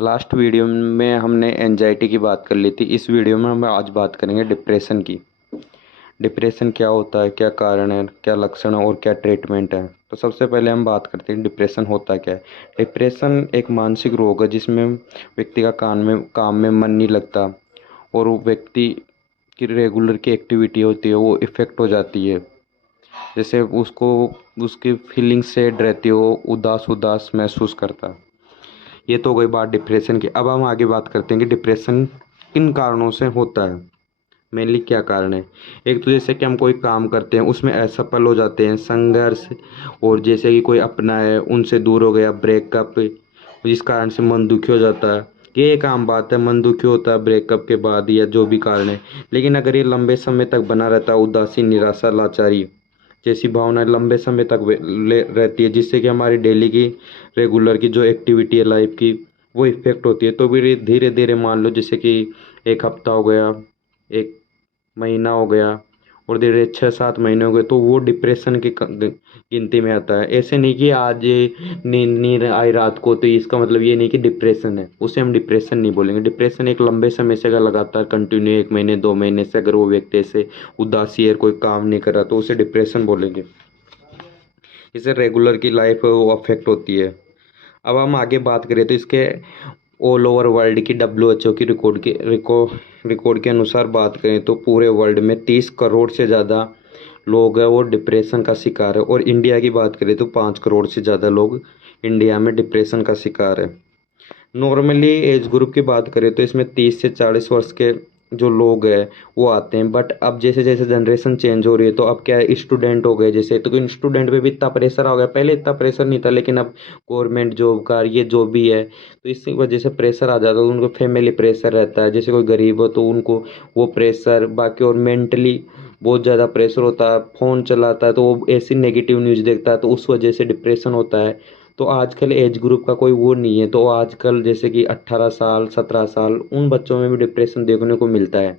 Last video में हमने anxiety की बात कर ली थी। इस वीडियो में हम आज बात करेंगे डिप्रेशन की। डिप्रेशन क्या होता है, क्या कारण है, क्या लक्षण है और क्या ट्रीटमेंट है। तो सबसे पहले हम बात करते हैं डिप्रेशन होता क्या है। डिप्रेशन एक मानसिक रोग है जिसमें व्यक्ति का काम में मन नहीं लगता और वो व्यक्ति की रेगुलर की एक्टिविटी होती है वो इफ़ेक्ट हो जाती है। जैसे उसको उसकी फीलिंग सैड रहती है, वो उदास उदास महसूस करता है। ये तो हो गई बात डिप्रेशन की। अब हम आगे बात करते हैं कि डिप्रेशन किन कारणों से होता है, मेनली क्या कारण है। एक तो जैसे कि हम कोई काम करते हैं उसमें असफल हो जाते हैं, संघर्ष, और जैसे कि कोई अपना है उनसे दूर हो गया, ब्रेकअप, जिस कारण से मन दुखी हो जाता है। ये एक आम बात है, मन दुखी होता है ब्रेकअप के बाद या जो भी कारण है। लेकिन अगर ये लंबे समय तक बना रहता है, उदासी, निराशा, लाचारी जैसी भावनाएं लंबे समय तक रहती है, जिससे कि हमारी डेली की रेगुलर की जो एक्टिविटी है लाइफ की वो इफेक्ट होती है। तो फिर धीरे धीरे मान लो जैसे कि एक हफ्ता हो गया, एक महीना हो गया और धीरे 6-7 महीने हो गए, तो वो डिप्रेशन की गिनती में आता है। ऐसे नहीं कि आज ये नींद नींद आई रात को तो इसका मतलब ये नहीं कि डिप्रेशन है, उसे हम डिप्रेशन नहीं बोलेंगे। डिप्रेशन एक लंबे समय से अगर लगातार कंटिन्यू 1 महीने 2 महीने से अगर वो व्यक्ति ऐसे उदासी है, कोई काम नहीं कर रहा, तो उसे डिप्रेशन बोलेंगे। इससे रेगुलर की लाइफ वो अफेक्ट होती है। अब हम आगे बात करें तो इसके ऑल ओवर वर्ल्ड की WHO की रिकॉर्ड के अनुसार बात करें तो पूरे वर्ल्ड में 30 करोड़ से ज़्यादा लोग हैं वो डिप्रेशन का शिकार है। और इंडिया की बात करें तो 5 करोड़ से ज़्यादा लोग इंडिया में डिप्रेशन का शिकार है। नॉर्मली एज ग्रुप की बात करें तो इसमें 30 से 40 वर्ष के जो लोग हैं वो आते हैं। बट अब जैसे जैसे जनरेशन चेंज हो रही है तो अब क्या है, स्टूडेंट हो गए जैसे, तो स्टूडेंट पे भी इतना प्रेशर आ गया। पहले इतना प्रेशर नहीं था लेकिन अब गवर्नमेंट जॉब का ये जो भी है तो इसी वजह से प्रेशर आ जाता है। उनको फैमिली प्रेशर रहता है, जैसे कोई गरीब हो तो उनको वो प्रेशर, बाकी और मेंटली बहुत ज़्यादा प्रेशर होता है। फ़ोन चलाता है तो वो ऐसी नेगेटिव न्यूज़ देखता है तो उस वजह से डिप्रेशन होता है। तो आजकल एज ग्रुप का कोई वो नहीं है, तो आजकल जैसे कि 18 साल 17 साल उन बच्चों में भी डिप्रेशन देखने को मिलता है।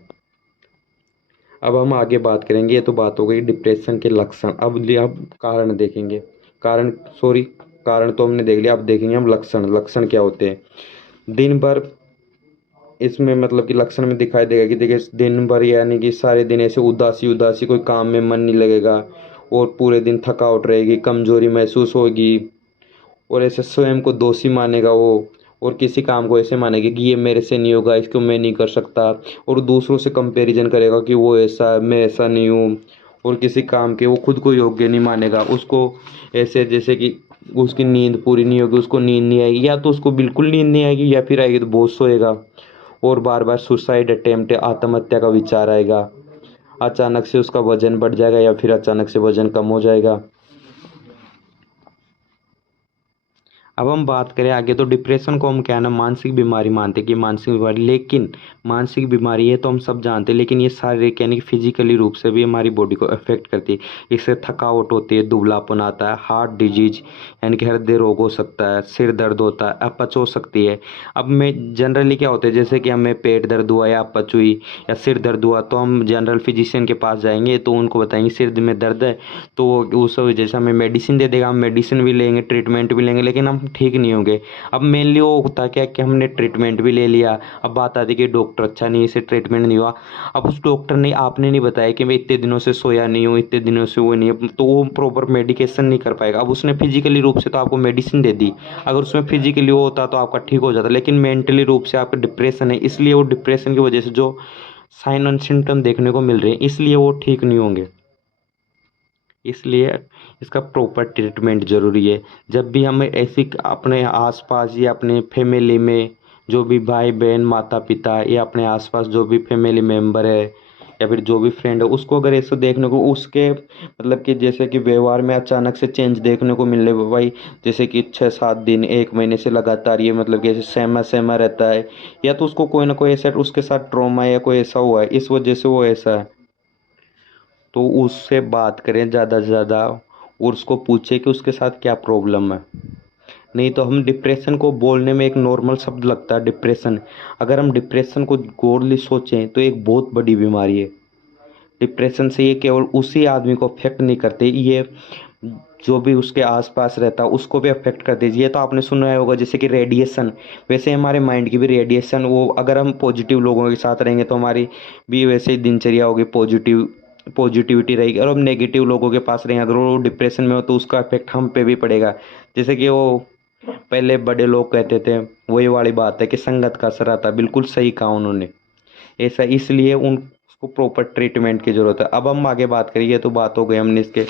अब हम आगे बात करेंगे, ये तो बात हो गई डिप्रेशन के लक्षण। अब कारण देखेंगे। कारण सॉरी कारण तो हमने देख लिया, अब देखेंगे हम लक्षण। लक्षण क्या होते हैं दिन भर। इसमें मतलब कि लक्षण में दिखाई देगा कि देखिए दिन भर यानी कि सारे दिन ऐसे उदासी उदासी, कोई काम में मन नहीं लगेगा और पूरे दिन थकावट रहेगी, कमजोरी महसूस होगी और ऐसे स्वयं को दोषी मानेगा वो, और किसी काम को ऐसे मानेगा कि ये मेरे से नहीं होगा, इसको मैं नहीं कर सकता, और दूसरों से कंपैरिजन करेगा कि वो ऐसा है मैं ऐसा नहीं हूँ। और किसी काम के वो खुद को योग्य नहीं मानेगा, उसको ऐसे जैसे कि उसकी नींद पूरी नहीं होगी, उसको नींद नहीं आएगी, या तो उसको बिल्कुल नींद नहीं आएगी या फिर आएगी तो बहुत सोएगा और बार बार सुसाइड अटेम्प्ट, आत्महत्या का विचार आएगा। अचानक से उसका वजन बढ़ जाएगा या फिर अचानक से वजन कम हो जाएगा। अब हम बात करें आगे तो डिप्रेशन को हम क्या है ना मानसिक बीमारी मानते हैं कि मानसिक बीमारी, लेकिन मानसिक बीमारी है तो हम सब जानते हैं, लेकिन ये शारीरिक यानी कि फिजिकली रूप से भी हमारी बॉडी को अफेक्ट करती है। इससे थकावट होती है, दुबलापन आता है, हार्ट डिजीज यानी कि हृदय रोग हो सकता है, सिर दर्द होता है, अपच हो सकती है। अब में जनरली क्या होता है, जैसे कि हमें पेट दर्द हुआ या अपच हुई या सिर दर्द हुआ तो हम जनरल फिजिशियन के पास जाएंगे तो उनको बताएंगे सिर में दर्द है, तो उस वजह से हमें मेडिसिन दे देगा, हम मेडिसिन भी लेंगे, ट्रीटमेंट भी लेंगे, लेकिन हम ठीक नहीं होंगे। अब मेनली वो होता क्या कि हमने ट्रीटमेंट भी ले लिया, अब बात आती कि डॉक्टर अच्छा नहीं, इसे ट्रीटमेंट नहीं हुआ। अब उस डॉक्टर ने आपने नहीं बताया कि मैं इतने दिनों से सोया नहीं हूँ, इतने दिनों से वो नहीं है, तो वो प्रॉपर मेडिकेशन नहीं कर पाएगा। अब उसने फिजिकली रूप से तो आपको मेडिसिन दे दी, अगर उसमें फिजिकली वो होता तो आपका ठीक हो जाता, लेकिन मेंटली रूप से आपका डिप्रेशन है, इसलिए वो डिप्रेशन की वजह से जो साइन एंड सिम्टम देखने को मिल रहे हैं इसलिए वो ठीक नहीं होंगे। इसलिए इसका प्रॉपर ट्रीटमेंट ज़रूरी है। जब भी हमें ऐसी अपने आसपास या अपने फैमिली में जो भी भाई बहन माता पिता या अपने आसपास जो भी फैमिली मेम्बर है या फिर जो भी फ्रेंड है उसको अगर ऐसा देखने को उसके मतलब कि जैसे कि व्यवहार में अचानक से चेंज देखने को मिल रहे भाई, जैसे कि 6-7 दिन 1 महीने से लगातार ये मतलब कि ऐसे सहमा सहमा रहता है, या तो उसको कोई ना कोई ऐसा उसके साथ ट्रॉमा या कोई ऐसा हुआ है इस वजह से वो ऐसा है, तो उससे बात करें ज़्यादा से ज़्यादा और उसको पूछे कि उसके साथ क्या प्रॉब्लम है। नहीं तो हम डिप्रेशन को बोलने में एक नॉर्मल शब्द लगता है डिप्रेशन, अगर हम डिप्रेशन को गौरली सोचें तो एक बहुत बड़ी बीमारी है। डिप्रेशन से ये केवल उसी आदमी को अफेक्ट नहीं करते, ये जो भी उसके आसपास रहता है उसको भी अफेक्ट कर दीजिए। तो आपने सुना होगा जैसे कि रेडिएशन, वैसे हमारे माइंड की भी रेडिएशन, वो अगर हम पॉजिटिव लोगों के साथ रहेंगे तो हमारी भी वैसे ही दिनचर्या होगी, पॉजिटिविटी रहेगी। और हम नेगेटिव लोगों के पास रहेंगे, अगर वो डिप्रेशन में हो तो उसका इफेक्ट हम पे भी पड़ेगा। जैसे कि वो पहले बड़े लोग कहते थे, वही वाली बात है कि संगत का असर आता है, बिल्कुल सही कहा उन्होंने। ऐसा इसलिए उनको प्रॉपर ट्रीटमेंट की ज़रूरत है। अब हम आगे बात करिए, तो बात हो गई हमने इसके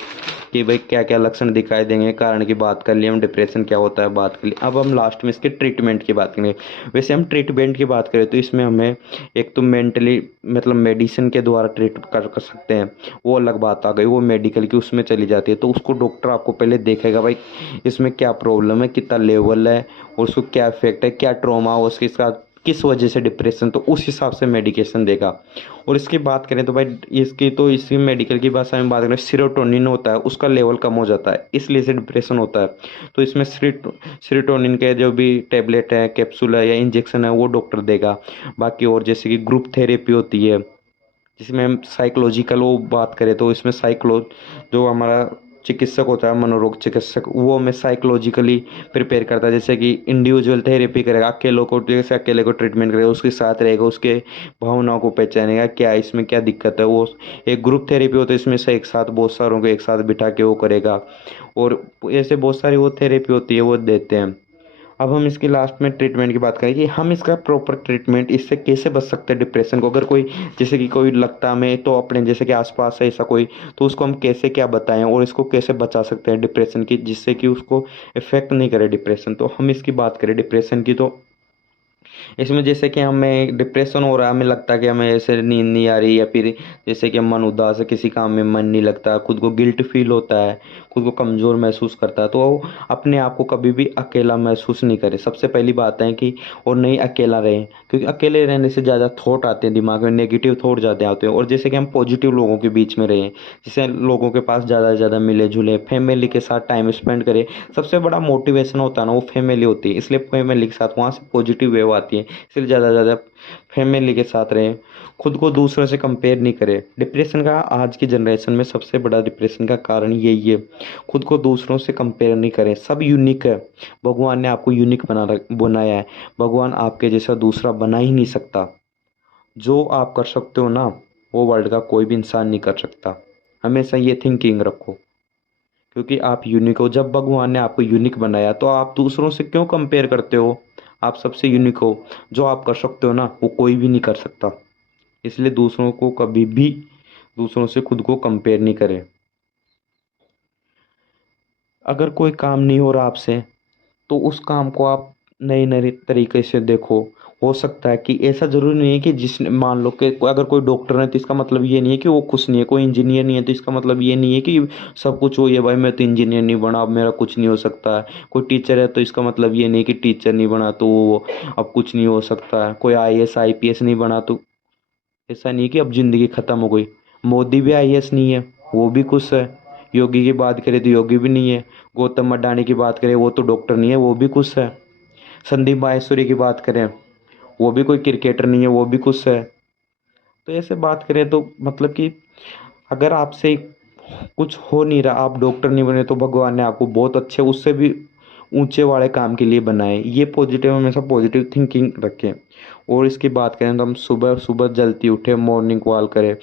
कि भाई क्या क्या लक्षण दिखाई देंगे, कारण की बात कर ली हम, डिप्रेशन क्या होता है बात कर ली। अब हम लास्ट में इसके ट्रीटमेंट की बात करेंगे। वैसे हम ट्रीटमेंट की बात करें तो इसमें हमें एक तो मेंटली मतलब मेडिसिन के द्वारा ट्रीट कर सकते हैं, वो अलग बात आ गई, वो मेडिकल की उसमें चली जाती है। तो उसको डॉक्टर आपको पहले देखेगा भाई इसमें क्या प्रॉब्लम है, कितना लेवल है, और उसको क्या इफेक्ट है, क्या ट्रॉमा हो उसके साथ, किस वजह से डिप्रेशन, तो उस हिसाब से मेडिकेशन देगा। और इसकी बात करें तो भाई इसकी मेडिकल की भाषा में बात करें, सीरोटोनिन होता है उसका लेवल कम हो जाता है, इसलिए से डिप्रेशन होता है। तो इसमें सीरोटोनिन के जो भी टेबलेट है, कैप्सूल है या इंजेक्शन है वो डॉक्टर देगा। बाकी और जैसे कि ग्रुप थेरेपी होती है, जिसमें हम साइकोलॉजिकल वो बात करें तो इसमें जो हमारा चिकित्सक होता है, मनोरोग चिकित्सक, वो हमें साइकोलॉजिकली प्रिपेयर करता है। जैसे कि इंडिविजुअल थेरेपी करेगा, अकेलों को जैसे अकेले को ट्रीटमेंट करेगा, उसके साथ रहेगा, उसके भावनाओं को पहचानेगा, क्या इसमें क्या दिक्कत है वो। एक ग्रुप थेरेपी होता है, इसमें से एक साथ बहुत सारों को एक साथ बिठा के वो करेगा। और ऐसे बहुत सारी वो थेरेपी होती है वो देते हैं। अब हम इसकी लास्ट में ट्रीटमेंट की बात करें कि हम इसका प्रॉपर ट्रीटमेंट इससे कैसे बच सकते हैं डिप्रेशन को। अगर कोई जैसे कि कोई लगता हमें तो अपने जैसे कि आसपास है ऐसा कोई, तो उसको हम कैसे क्या बताएं और इसको कैसे बचा सकते हैं डिप्रेशन की, जिससे कि उसको इफेक्ट नहीं करे डिप्रेशन। तो हम इसकी बात करें डिप्रेशन की, तो इसमें जैसे कि हमें डिप्रेशन हो रहा है, हमें लगता है कि हमें ऐसे नींद नहीं आ रही, या फिर जैसे कि मन उदास है, किसी काम में मन नहीं लगता, खुद को गिल्ट फील होता है, खुद को कमज़ोर महसूस करता है, तो वो अपने आप को कभी भी अकेला महसूस नहीं करे। सबसे पहली बात है कि और नहीं अकेला रहें, क्योंकि अकेले रहने से ज़्यादा थॉट आते हैं दिमाग में, नेगेटिव थॉट ज़्यादा आते हैं। और जैसे कि हम पॉजिटिव लोगों के बीच में रहें, जैसे लोगों के पास ज़्यादा से ज़्यादा मिले जुले, फैमिली के साथ टाइम स्पेंड करें। सबसे बड़ा मोटिवेशन होता है ना, वो फैमिली होती है, इसलिए फैमिली के साथ वहाँ से पॉजिटिव वेव आती है। इसलिए ज़्यादा से ज़्यादा फैमिली के साथ रहें, खुद को दूसरों से कंपेयर नहीं करें। डिप्रेशन का आज की जनरेशन में सबसे बड़ा डिप्रेशन का कारण यही है, खुद को दूसरों से कंपेयर नहीं करें। सब यूनिक है, भगवान ने आपको यूनिक बनाया है, भगवान आपके जैसा दूसरा बना ही नहीं सकता। जो आप कर सकते हो ना, वो वर्ल्ड का कोई भी इंसान नहीं कर सकता। हमेशा ये थिंकिंग रखो, क्योंकि आप यूनिक हो। जब भगवान ने आपको यूनिक बनाया तो आप दूसरों से क्यों कंपेयर करते हो। आप सबसे यूनिक हो, जो आप कर सकते हो ना वो कोई भी नहीं कर सकता। इसलिए दूसरों को कभी भी दूसरों से खुद को कंपेयर नहीं करें। अगर कोई काम नहीं हो रहा आपसे, तो उस काम को आप नए नए तरीके से देखो। हो सकता है कि ऐसा ज़रूरी नहीं है कि जिसने मान लो कि अगर कोई डॉक्टर है तो इसका मतलब ये नहीं है कि वो कुछ नहीं है, कोई इंजीनियर नहीं है तो इसका मतलब ये नहीं है कि सब कुछ हो। ये भाई मैं तो इंजीनियर नहीं बना, अब मेरा कुछ नहीं हो सकता है। कोई टीचर है तो इसका मतलब ये नहीं कि टीचर नहीं बना तो वो अब कुछ नहीं हो सकता है। कोई आईएएस आईपीएस नहीं बना तो ऐसा नहीं कि अब ज़िंदगी ख़त्म हो गई। मोदी भी आईएएस नहीं है, वो भी खुश है। योगी की बात करें तो योगी भी नहीं है। गौतम अडानी की बात करें, वो तो डॉक्टर नहीं है, वो भी खुश है। संदीप माहेश्वरी की बात करें, वो भी कोई क्रिकेटर नहीं है, वो भी खुश है। तो ऐसे बात करें तो मतलब कि अगर आपसे कुछ हो नहीं रहा, आप डॉक्टर नहीं बने, तो भगवान ने आपको बहुत अच्छे उससे भी ऊंचे वाले काम के लिए बनाए। ये पॉजिटिव, हमेशा पॉजिटिव थिंकिंग रखें। और इसकी बात करें तो हम सुबह सुबह जल्दी उठें, मॉर्निंग वॉक करें,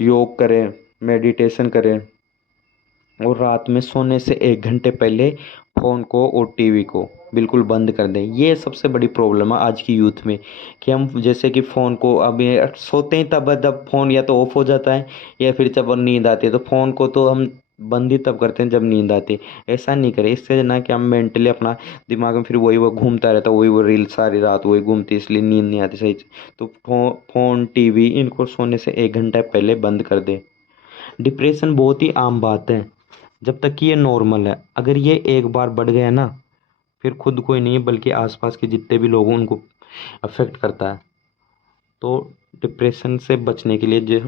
योग करें, मेडिटेशन करें, और रात में सोने से 1 घंटे पहले फ़ोन को और टीवी को बिल्कुल बंद कर दें। ये सबसे बड़ी प्रॉब्लम है आज की यूथ में, कि हम जैसे कि फ़ोन को अब ये सोते ही तब जब फ़ोन या तो ऑफ हो जाता है, या फिर जब नींद आती है, तो फ़ोन को तो हम बंद ही तब करते हैं जब नींद आती है। ऐसा नहीं करें, इससे ना कि हम मेंटली अपना दिमाग में फिर वही वो घूमता रहता है, वही वो रील सारी रात वही घूमती है, इसलिए नींद नहीं आती सही से। तो फ़ोन टीवी इनको सोने से 1 घंटा पहले बंद कर दें। डिप्रेशन बहुत ही आम बात है, जब तक कि ये नॉर्मल है। अगर ये एक बार बढ़ गया ना, फिर खुद को ही नहीं बल्कि आसपास के जितने भी लोग हैं उनको अफेक्ट करता है। तो डिप्रेशन से बचने के लिए जो